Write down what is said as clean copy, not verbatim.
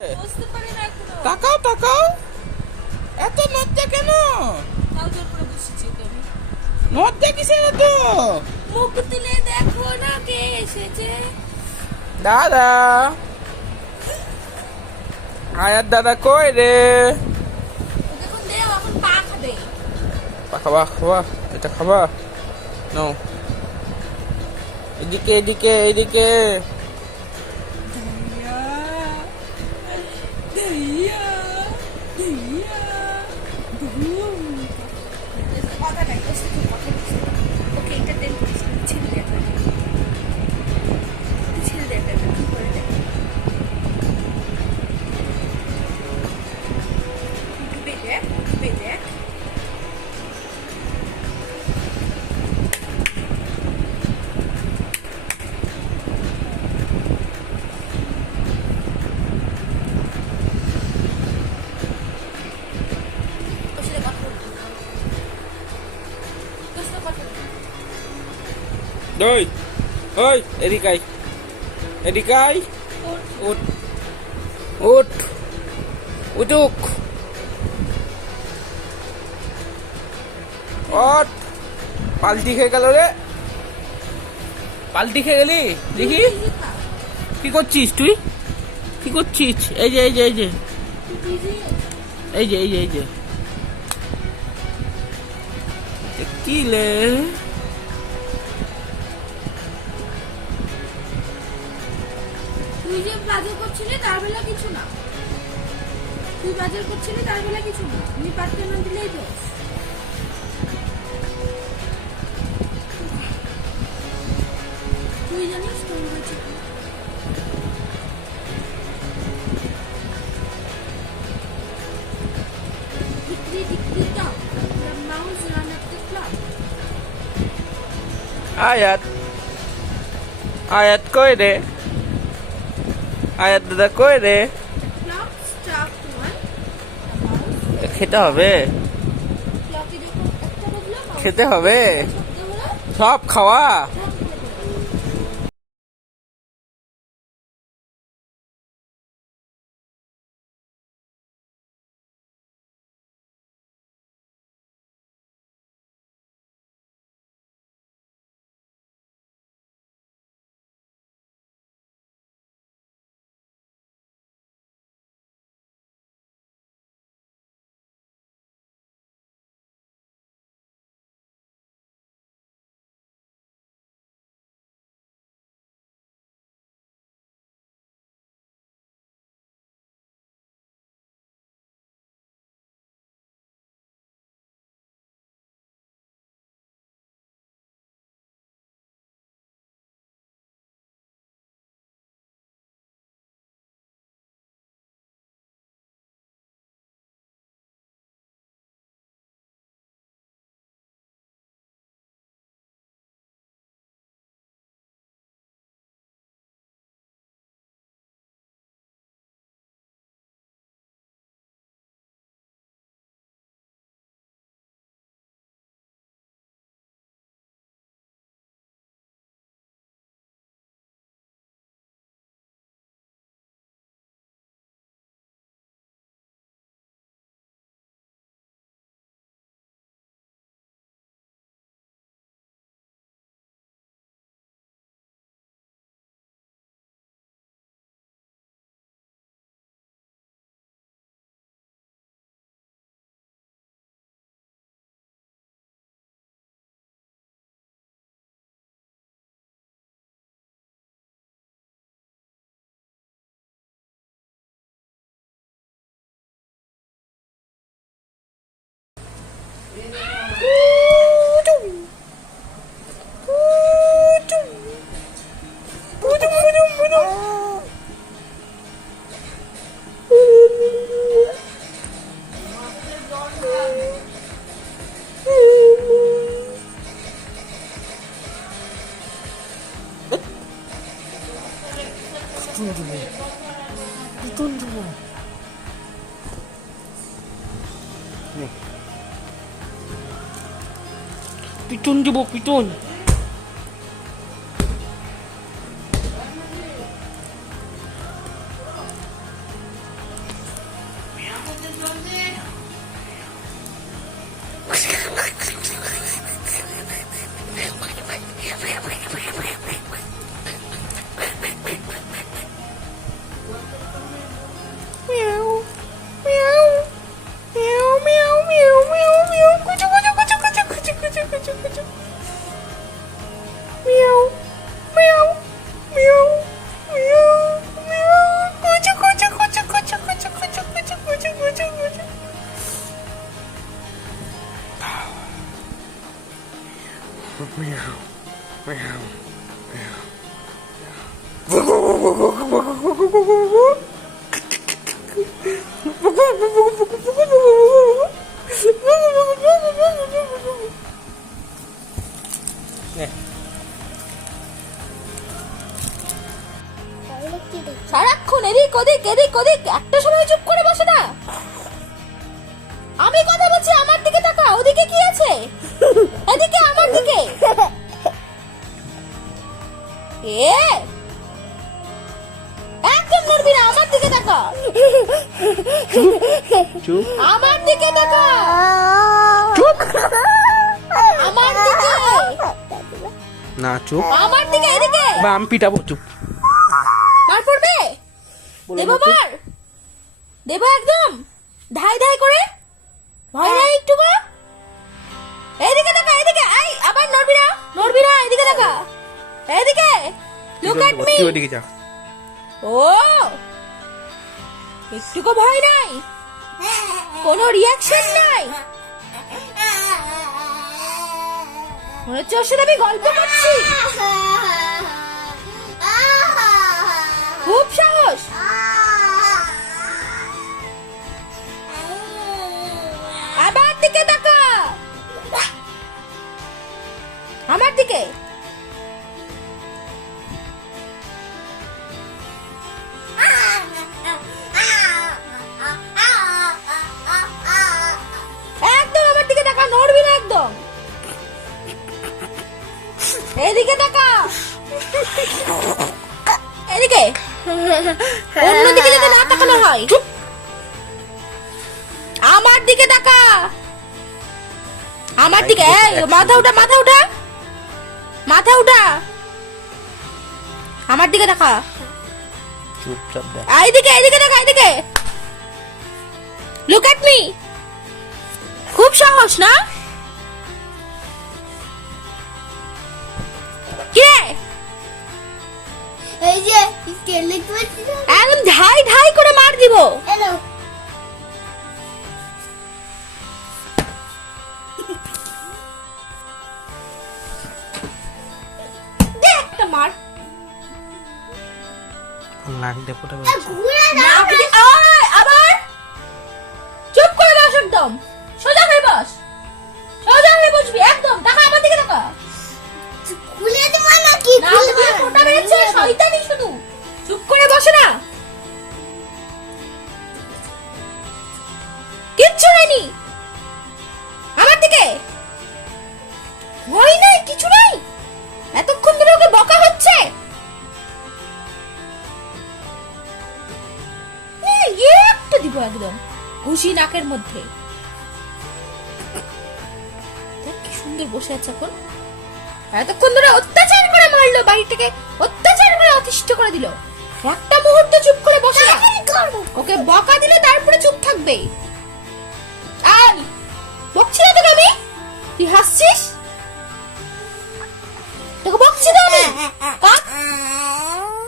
বুঝতে পারি না এখনো। তাকাও তাকাও, এত লজ্জা কেন? তাও জোর করে বসেছি তো আমি। লজ্জা কিসের এত? মুখ তুলে দেখো না কে এসেছে। দাদা, আয়ার দাদা কই রে? দেখুন দেও এখন পা খাবে। খাবা খাবা, এটা খাবা নাও। এদিকে এদিকে এদিকে। দইয়া দইয়া দইয়া বুম। কথা নাই, ওর সাথে কথা বলছি। ওকে এন্টারটেইন করিস না, ছেড়ে দে একটা। ছেড়ে দে একটা, কি করে দে। ডুবে দেখ, ডুবে দেখ। ওর সাথে কথা বলবি না। ওর সাথে কথা বলবি না। ওই ওই, এদিকে আয়, এদিকে আয়। উঠ উঠ, উঠুক, ওঠ। পাল্টি খেয়ে গেল রে, পাল্টি খেয়ে গেলি। দেখি কি করছিস তুই, কি করছিস? এই যে এই যে এই যে এই যে এই যে এই যে কি লে? তুই যে বাজার করছিলি তার বেলা কিছু না। তুই বাজার করছিলি তার বেলা কিছু না। আমি পারতে না দিলেই দোষ। তুই জানিস কোন হয়েছে কি? Tikri Tikri top, the mouse run up the clock. আয়াত, আয়াত কই রে? আয়াত দাদা কই রে? Clock struck one, the mouse. খেতে হবে, Clock এ যখন একটা বাজলো, mouse খেতে হবে, শব্দ হলো, সব খাওয়া। সব খেতে হলো। পিটন দেবো, পিটন। সারাক্ষণ এদিক ওদিক এদিক ওদিক, একটা সময় চুপ করে বসে না। আমি কথা বলছি, আমার দিকে তাকা। ওদিকে কি আছে? এদিকে আমার দিকে। এ একদম নড়বি না, আমার দিকে তাকা। চুপ আমার দিকে তাকা। চুপ আমার দিকে। না চুপ আমার দিকে, এদিকে। বা আমি পিটাবো। চুপ মার পড়বে। দেবো মার, দেবো একদম ধাই ধাই করে। ভয় নাই একটু গো। এদিকে তাকা, এদিকে। আই আবার নড়বি না, নড়বি না। এদিকে তাকা, এদিকে। Look at me. তুই ওদিকে যা। ও একটুকু ভয় নাই, কোনো রিয়াকশন নাই। মনে হচ্ছে ওর সাথে আমি গল্প করছি। খুব সাহস। আবার দিকে তাকা, আমার দিকে। একদম আমার দিকে তাকা, নড়বি না একদম। এদিকে তাকা, এদিকে। অন্যদিকে যাতে না তাকানো হয়। আমার দিকে তাকা, আমার দিকে। এই মাথা উঠা, মাথা উঠা, মাথা উঠা। আমার দিকে তাকা। চুপচাপ দেখ। এইদিকে, এদিকে তাকা, এদিকে। Look at me. খুব সাহস না? কে? এই যে স্কেল দেখতে পাচ্ছি না? একদম ধাই ধাই করে মার দিব। হ্যালো দে একটা মার। নাক দিয়ে ফোটা ঘুরে না, দাও ওই, আবার চুপ করে বস একদম। সোজা হয়ে বস, সোজা হয়ে বসবি একদম। টাকা আমার দিকে টাকা। খুলে দেবো নাকি? না তুমি ফোটা বেরোচ্ছে, শয়তানি শুধু। চুপ করে বসে না, কিচ্ছু হয়নি। আমার দিকে ভয় নাই, কিছু নাই। এতক্ষণ ধরে ওকে বকা হচ্ছে। একটা দিব একদম ঘুষি নাকের মধ্যে। দেখ কি সুন্দর বসে আছে এখন। এতক্ষণ ধরে অত্যাচার করে মারলো, বাড়িটাকে অত্যাচার করে অতিষ্ঠ করে দিল। একটা মুহূর্ত চুপ করে বসে না। ওকে বকা দিলে তারপরে চুপ থাকবে। আই বকছি না তোকে আমি? তুই হাসছিস? তোকে বকছি তো আমি? কান